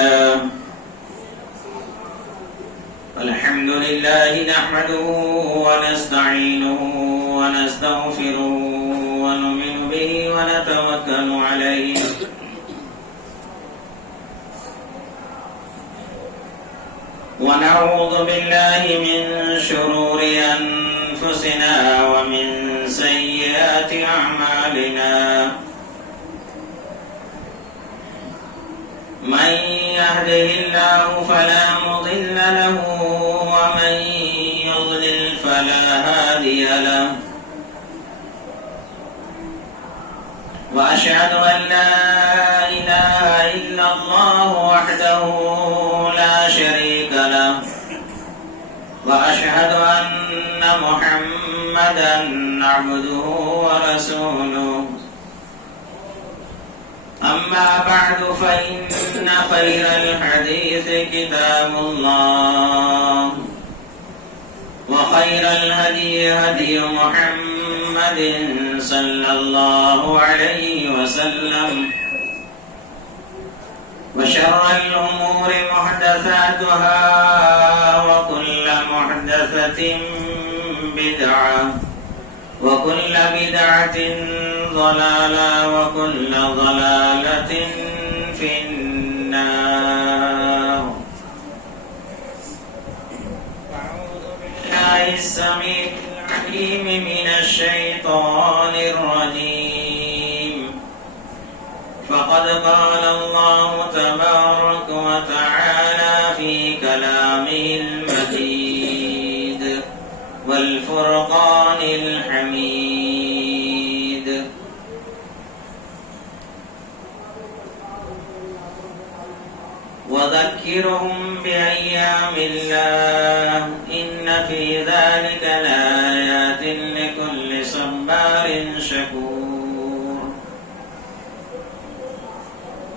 لله الحمد لله نحمده ونستعينه ونستغفره ونؤمن به ونتوكل عليه ونعوذ بالله من شرور أنفسنا ومن سيئات أعمالنا من يهده الله فلا مضل له ومن يضلل فلا هادي له وأشهد أن لا إله إلا الله وحده لا شريك له وأشهد أن محمدا عبده ورسوله أما بعد فإن خير الحديث كتاب الله وخير الهدي هدي محمد صلى الله عليه وسلم وشر الأمور محدثاتها وكل محدثة بدعة وكل بدعة ضلالة وكل ضلالة في النار. أعوذ بالله السميع العليم من الشيطان الرجيم. فقد قال الله تبارك وتعالى في كلامه المجيد والفرقان الحميد وذكرهم بأيام الله إن في ذلك لآيات لكل صبار شكور.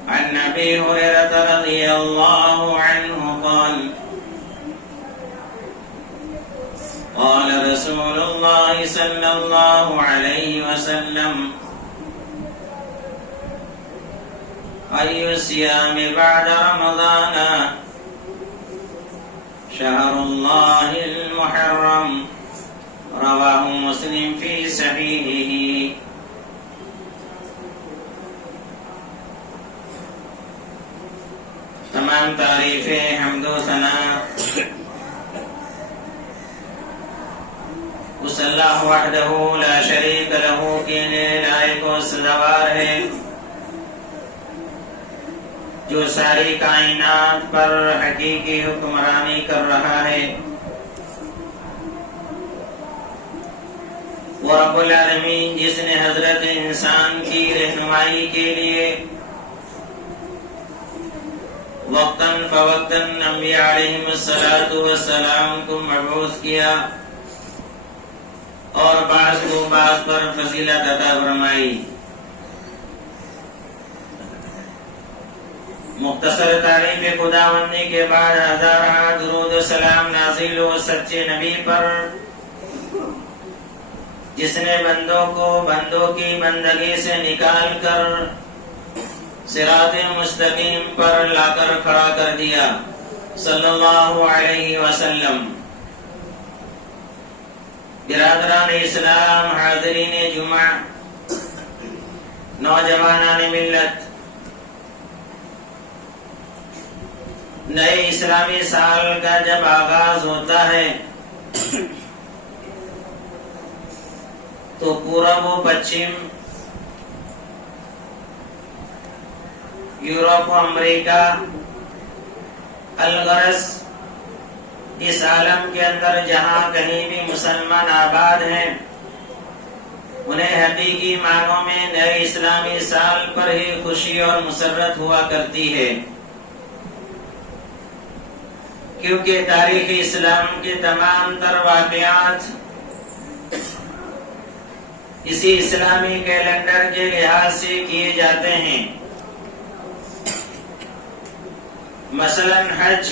عن أبي هريرة رضي الله عنه قال قال رسول الله صلى الله عليه وسلم أي الصيام بعد رمضان شهر الله المحرم. رواه مسلم في صحيحه. تمام تعریفیں حمد و ثنا اس اللہ وحدہ لا شریک لہ کے لائق و سزاوار ہے جو ساری کائنات پر حقیقی حکمرانی کر رہا ہے. وہ رب العالمین جس نے حضرت انسان کی رہنمائی کے لیے وقتاً فوقتاً انبیاء علیہم السلام کو مبعوث کیا اور بعض کو بعض پر فضیلت عطا فرمائی. مختصر تعریف خداوندی کے بعد ہزارہ درود و سلام نازل ہو سچے نبی پر جس نے بندوں کو بندوں کی بندگی سے نکال کر صراط مستقیم پر لا کر کھڑا کر دیا صلی اللہ علیہ وسلم. برادران اسلام، حاضرین جمعہ، نوجوانان ملت، نئے اسلامی سال کا جب آغاز ہوتا ہے تو پورب و پچھم، یورپ و امریکہ، الغرض اس عالم کے اندر جہاں کہیں بھی مسلمان آباد ہیں انہیں حقیقی معنوں میں نئے اسلامی سال پر ہی خوشی اور مسرت ہوا کرتی ہے، کیونکہ تاریخ اسلام کے تمام تر واقعات اسی اسلامی کیلنڈر کے لحاظ سے کیے جاتے ہیں. مثلا حج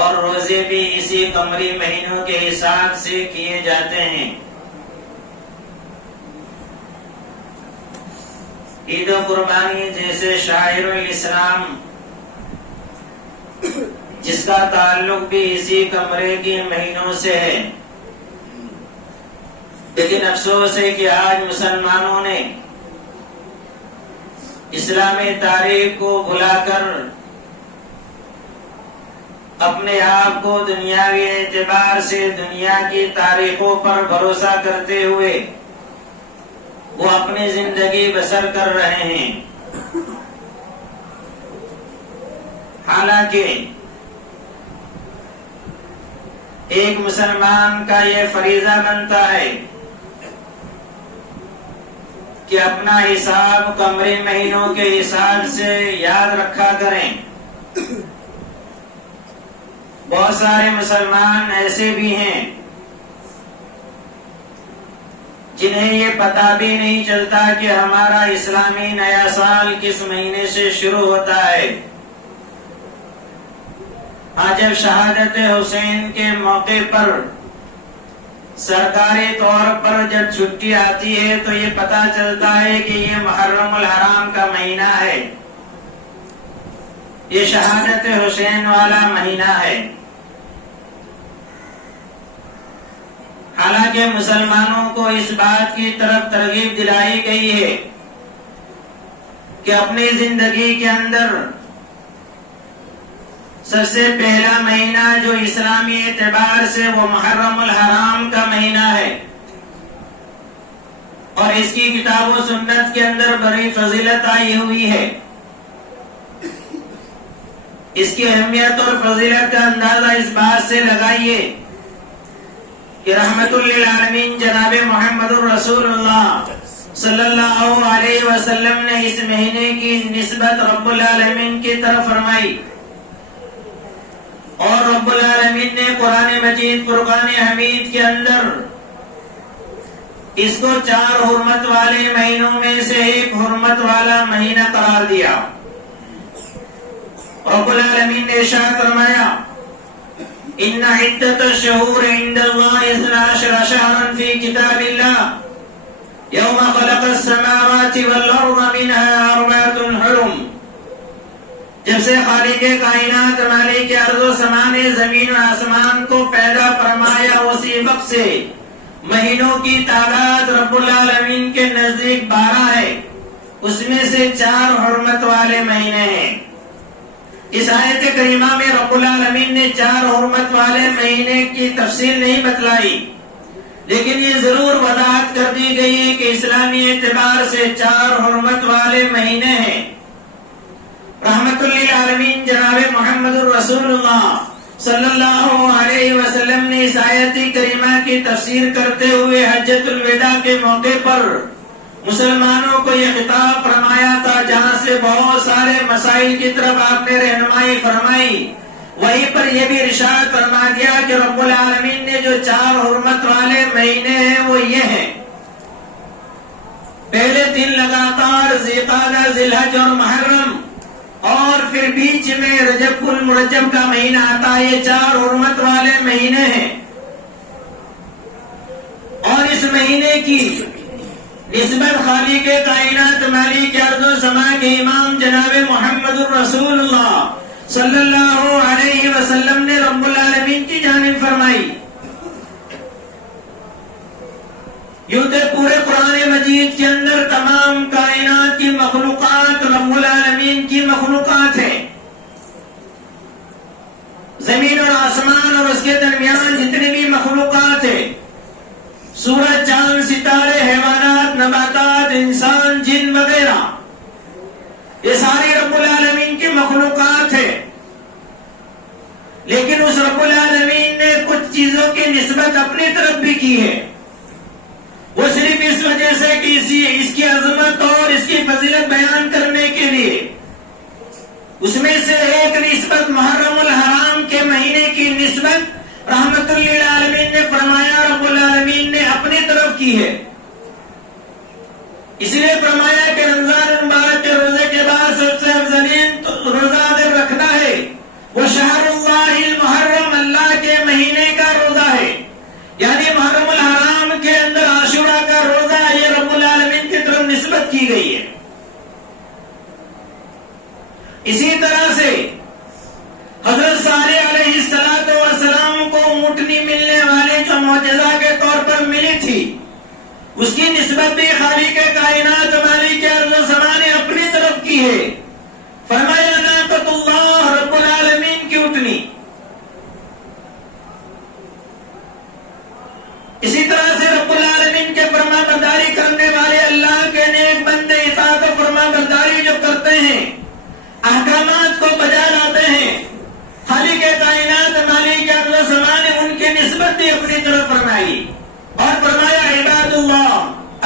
اور روزے بھی اسی قمری مہینوں کے حساب سے کیے جاتے ہیں. عید و قربانی جیسے شاعر الاسلام جس کا تعلق بھی اسی کمرے کے مہینوں سے ہے. لیکن افسوس ہے کہ آج مسلمانوں نے اسلامی تاریخ کو بھلا کر اپنے آپ کو دنیاوی اعتبار سے دنیا کی تاریخوں پر بھروسہ کرتے ہوئے وہ اپنی زندگی بسر کر رہے ہیں. حالانکہ ایک مسلمان کا یہ فریضہ بنتا ہے کہ اپنا حساب قمری مہینوں کے حساب سے یاد رکھا کریں. بہت سارے مسلمان ایسے بھی ہیں جنہیں یہ پتہ بھی نہیں چلتا کہ ہمارا اسلامی نیا سال کس مہینے سے شروع ہوتا ہے. جب شہادت حسین کے موقع پر سرکاری طور پر جب چھٹی آتی ہے تو یہ پتہ چلتا ہے کہ یہ محرم الحرام کا مہینہ ہے، یہ شہادت حسین والا مہینہ ہے. حالانکہ مسلمانوں کو اس بات کی طرف ترغیب دلائی گئی ہے کہ اپنی زندگی کے اندر سب سے پہلا مہینہ جو اسلامی اعتبار سے وہ محرم الحرام کا مہینہ ہے، اور اس کی کتاب و سنت کے اندر بڑی فضیلت آئی ہوئی ہے. اس کی اہمیت اور فضیلت کا اندازہ اس بات سے لگائیے کہ رحمت للعالمین جناب محمد الرسول اللہ صلی اللہ علیہ وسلم نے اس مہینے کی نسبت رب العالمین کی طرف فرمائی، اور رب العالمین نے قرآن مجید فرقان حمید کے اندر اس کو 4 حرمت والے مہینوں میں سے ایک حرمت والا مہینہ قرار دیا. رب العالمین نے ارشاد فرمایا ان عدت الشہور عند اللہ 12 شہرا فی کتاب اللہ یوم خلق السماوات والارض منها 4 حرم. جب سے خالق کائنات مالک ارض و سما نے زمین و آسمان کو پیدا فرمایا اسی وقت سے مہینوں کی تعداد رب العالمین کے نزدیک 12 ہے، اس میں سے 4 حرمت والے مہینے ہیں. اس آیت کریمہ میں رب العالمین نے 4 حرمت والے مہینے کی تفصیل نہیں بتلائی، لیکن یہ ضرور وضاحت کر دی گئی ہے کہ اسلامی اعتبار سے 4 حرمت والے مہینے ہیں. رحمت للعالمین جناب محمد الرسول اللہ صلی اللہ علیہ وسلم نے اس آیت کریمہ کی تفسیر کرتے ہوئے حجۃ الوداع کے موقع پر مسلمانوں کو یہ خطاب فرمایا تھا، جہاں سے بہت سارے مسائل کی طرف آپ نے رہنمائی فرمائی. وہیں پر یہ بھی ارشاد فرما دیا کہ رب العالمین نے جو 4 حرمت والے مہینے ہیں وہ یہ ہیں. پہلے 3 لگاتار ذی قعدہ، ذی الحج اور محرم، اور پھر بیچ میں رجب المرجب کا مہینہ آتا ہے. یہ 4 حرمت والے مہینے ہیں، اور اس مہینے کی نسبت خالق کائنات مالک ارض و سما کے امام جناب محمد الرسول اللہ صلی اللہ علیہ وسلم نے رب العالمین کی جانب فرمائی. یوں تو پورے قرآن مجید کے اندر تمام کائنات کی مخلوقات رب العالمین کی مخلوقات ہیں. زمین اور آسمان اور اس کے درمیان جتنی بھی مخلوقات ہیں، سورج، چاند، ستارے، حیوانات، نباتات، انسان، جن وغیرہ، یہ ساری رب العالمین کی مخلوقات ہیں. لیکن اس رب العالمین نے کچھ چیزوں کی نسبت اپنی طرف بھی کی ہے، وہ صرف اس وجہ سے کہ اس کی عظمت اور اس کی فضیلت بیان کرنے کے لیے. اس میں سے ایک نسبت محرم الحرام کے مہینے کی نسبت رحمت للعالمین نے فرمایا رب العالمین نے اپنی طرف کی ہے. اس لیے فرمایا کہ رمضان المبارک کے روزے کے بعد سب سے افضلین روزہ اگر رکھنا ہے وہ شہر اللہ المحرم، اللہ کے مہینے کا روزہ ہے. یعنی محرم الحرام کے اندر عاشورہ کا روزہ یہ رب العالمین کی طرف نسبت کی گئی ہے. اسی طرح سے حضرت صالح اونٹنی ملنے والے جو معجزہ کے طور پر ملی تھی، اس کی نسبت بھی خالق کائنات مالک ارض و زمان نے اپنی طرف کی ہے. فرمایا ناقۃ اللہ رب العالمین کی اونٹنی. اسی طرح سے رب العالمین کے فرما برداری کرنے والے اللہ کے نیک بندے اطاعت و فرما برداری جو کرتے ہیں، احکامات کو بجا لاتے ہیں، خالق کائنات مالک ارض و زمان نے ان کی نسبت بھی اپنی طرف فرمائی اور فرمایا عباد اللہ،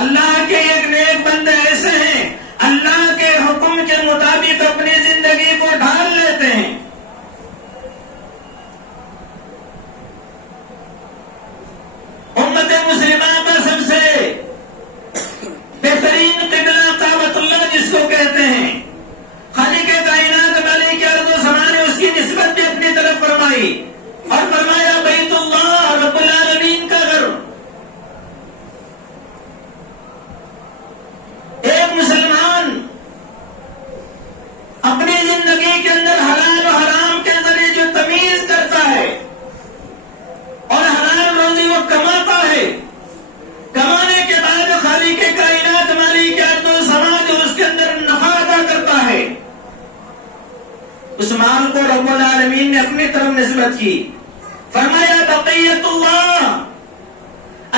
اللہ کے ایک نیک بندے ایسے ہیں اللہ کے حکم کے مطابق اپنی زندگی کو ڈھال لیتے ہیں. امت مسلمہ کا سب سے بہترین قبلہ کعبۃ اللہ جس کو کہتے ہیں، خالق کائنات مالک ارض و زمان نے اس کی نسبت بھی اپنی طرف فرمائی اور فرمایا بیت اللہ رب العالمین کا گھر. ایک مسلمان اپنی زندگی کے اندر حلال و حرام کے ذریعے جو تمیز کرتا ہے اور حلال روزی وہ کماتا ہے، کمانے کے بعد خالق کائنات مالک ارض و زمان جو اس کے اندر نفع ادا کرتا ہے، اس مال کو رب العالمین نے اپنی طرف نسبت کی. فرمایا بقیت اللہ،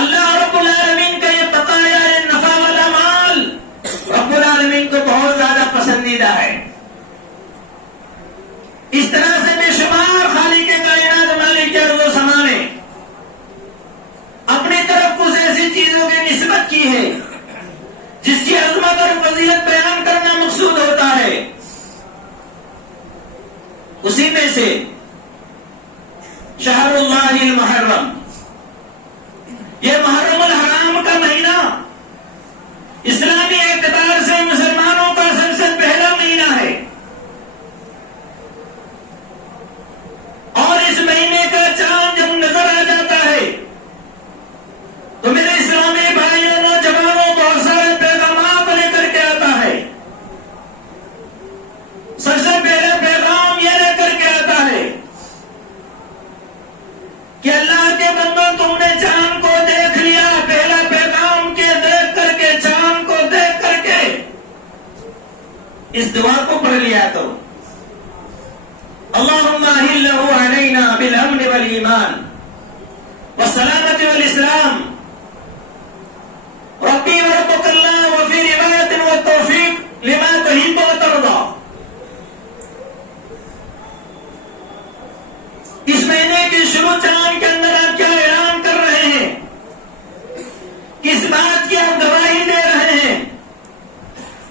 اللہ رب العالمین کا یہ بقایا نفع والا مال رب العالمین کو بہت زیادہ پسندیدہ ہے. اس طرح سے بے شمار خالق کائنات مالک ارض و زمان نے اپنی طرف کچھ ایسی چیزوں کی نسبت کی ہے جس کی عظمت اور فضیلت بیان کرنا مقصود ہوتا ہے. اسی میں سے شہر اللہ المحرم، یہ محرم الحرام کا مہینہ اسلامی اعتبار سے مسلمانوں کا سب سے پہلا مہینہ ہے اور اس مہینے کا چاند جب نظر آ جاتا ہے تو میرے اسلامی بھائیوں نوجوانوں بہت سارے پیغامات لے کر کے آتا ہے. سب سے پہلے پیغام یہ لے کر کے آتا ہے کہ اللہ کے بندوں تم نے چاند کو دیکھ لیا. پہلا پیغام کے دیکھ کر کے چاند کو دیکھ کر کے اس دعا کو پڑھ لیا تو اللہم اہلہ علینا بالامن والایمان والسلامت والاسلام ربی وربک اللہ وفی روایت والتوفیق لما تحب وترضى. اس مہینے کی شروع چاند کے اندر آپ کیا اعلان کر رہے ہیں، کس بات کی آپ گواہی دے رہے ہیں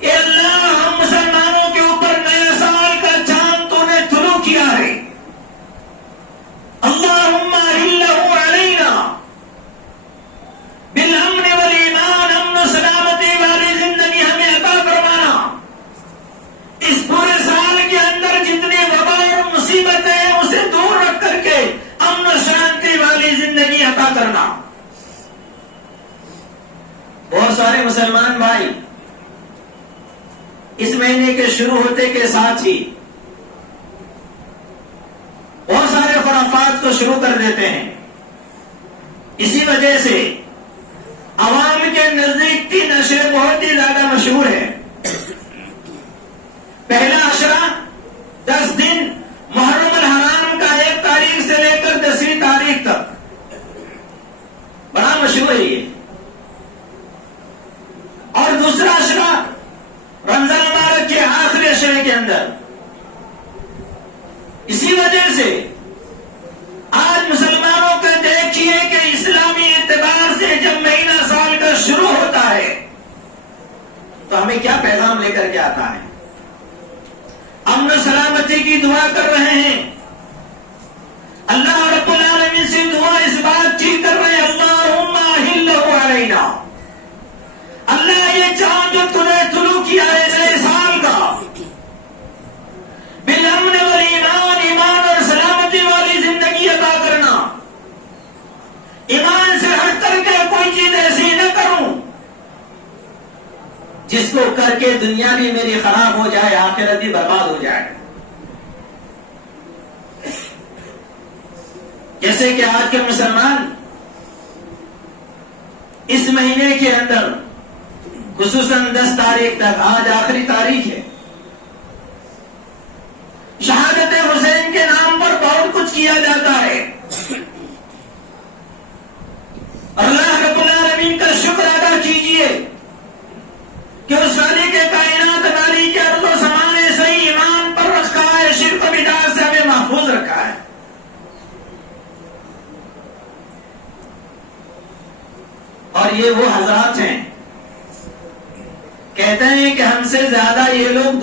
کہ اللہ ہم مسلمانوں کے اوپر نئے سال کا چاند تو نے طلوع کیا ہے. اللہم اہلہ علینا بالامن والایمان، امن و سلامتی والی زندگی ہمیں عطا کروانا. اس پورے سال کے اندر جتنی وبا اور مصیبتیں ہیں اسے دور رکھ کر کے امن و شانتی والی زندگی عطا کرنا. بہت سارے مسلمان بھائی اس مہینے کے شروع ہوتے کے ساتھ ہی بہت سارے خرافات کو شروع کر دیتے ہیں. اسی وجہ سے عوام کے نزدیک 3 عشرے بہت ہی زیادہ مشہور ہے. پہلا عشرہ 10 دن محرم الحرام کا 1 تاریخ سے لے کر 10ویں تاریخ تک بڑا مشہور ہے یہ. اور دوسرا عشرہ رمضان مبارک کے آخری عشرے کے اندر. اسی وجہ سے آج مسلمانوں کا دیکھیے کہ اسلامی اعتبار سے جب مہینہ سال کا شروع ہوتا ہے تو ہمیں کیا پیغام لے کر کے آتا ہے. امن و سلامتی کی دعا کر رہے ہیں. اللہ رب العالمین سے دعا اس بات کی کر رہے ہیں اللہم اہلہ علینا، اللہ یہ چاند جو تو نے طلوع کیا ہے نئے سال کا بالامن والایمان، ایمان اور سلامتی والی زندگی عطا کرنا. ایمان سے ہٹ کر کے کوئی چیز ایسی نہ کروں جس کو کر کے دنیا بھی میری خراب ہو جائے، آخرت بھی برباد ہو جائے. جیسے کہ آج کے مسلمان اس مہینے کے اندر خصوصاً 10 تاریخ تک، آج آخری تاریخ ہے، شہادت حسین کے نام پر بہت کچھ کیا جاتا ہے. اللہ رب العالمین کا شکر ادا کیجئے کہ اس خالق کے کائنات مالک کے ارض و سما نے صحیح ایمان پر رکھا ہے، شرک و بدعت سے ہمیں محفوظ رکھا ہے. اور یہ وہ حضرات ہیں، کہتے ہیں کہ ہم سے زیادہ یہ لوگ